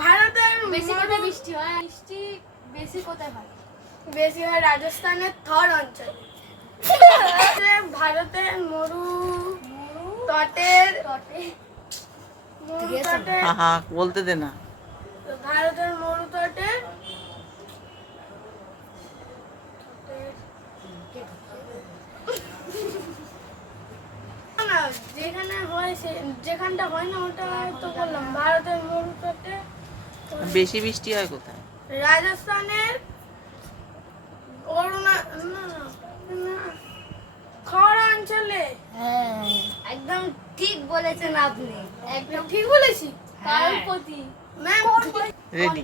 ভারতের বেশি কোথায় বৃষ্টি হয়? বৃষ্টি বেশি কোথায় হয়? বেশি হয় রাজস্থানের থর অঞ্চলে। ভারতের মরু তটের বলতে দে না। ভারতের মরু তটের যেখানে হয় সে যেখানটা হয় না ওটা তো বললাম। ভারতের বেশি বৃষ্টি হয় কোথায়? রাজস্থানের অরুণা না, না, খড় অঞ্চলে। হ্যাঁ। একদম ঠিক বলেছেন আপনি। একদম ঠিক বলেছি। কারোর প্রতি ম্যাম রেডি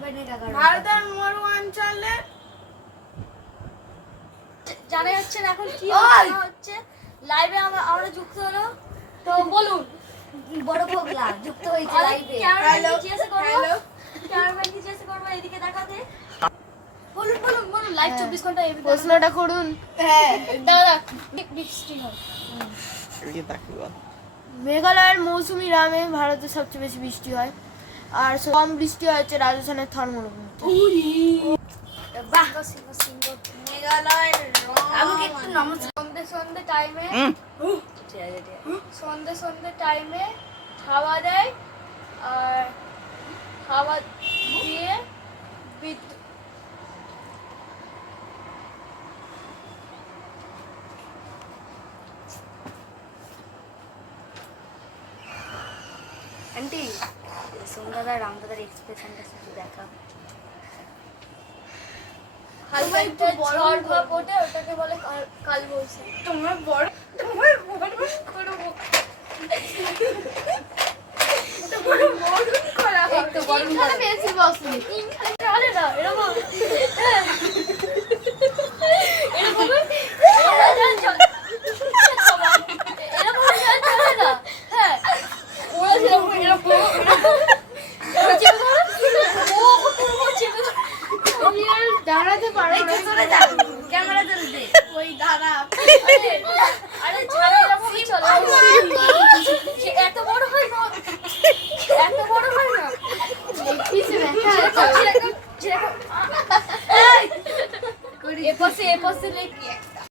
ভারতের মরু অঞ্চলে। জানা যাচ্ছে এখন কি হচ্ছে লাইভে আমরা যুক্ত হলো। তো বলুন। বড় পোগলা যুক্ত হয়েছে লাইভে এদিকে দেখাতে। বলুন বলুন বলুন লাইভ ঘণ্টা প্রশ্নটা করুন। হ্যাঁ দাদা হয় এদিকে তাকিয়ে মেঘালয়ের মৌসুমী রামে ভারতে সবচেয়ে বেশি বৃষ্টি হয়। আর কম বৃষ্টি হয় হচ্ছে রাজস্থানের থর মরুভূমিতে মেঘালয়ের আমাকে একটু নমস্কার সন্ধে সন্ধে টাইমে সন্ধে সন্ধে টাইমে হাওয়া দেয়। আর হাওয়া দিয়ে বিদ্যুৎ আন্টি সোমদাদা রামদাদার এক্সপ্রেশনটা শুধু দেখা হালকা একটা বড় ভাব ওঠে ওটাকে বলে কাল- বলছে তোমার বড় তোমার বড় করব তোমার বড় করা হয় বড় বেশি বসে তিনখানে চলে না এরকম হ্যাঁ। এরকম এরকম চলে এরকম চলে না হ্যাঁ ওরা যেরকম এরকম এরকম চেপে ধরো, ও ও চেপে ধরো। আমি পারো না। চলে না ক্যামেরা চলতে ওই দাঁড়া। আরে, ছাড়ে এরকমই চলে। এত বড় হয় না। এত বড় হয় না। পিছে দেখা যেরকম যেরকম এই! এপাশে এপাশে লেগে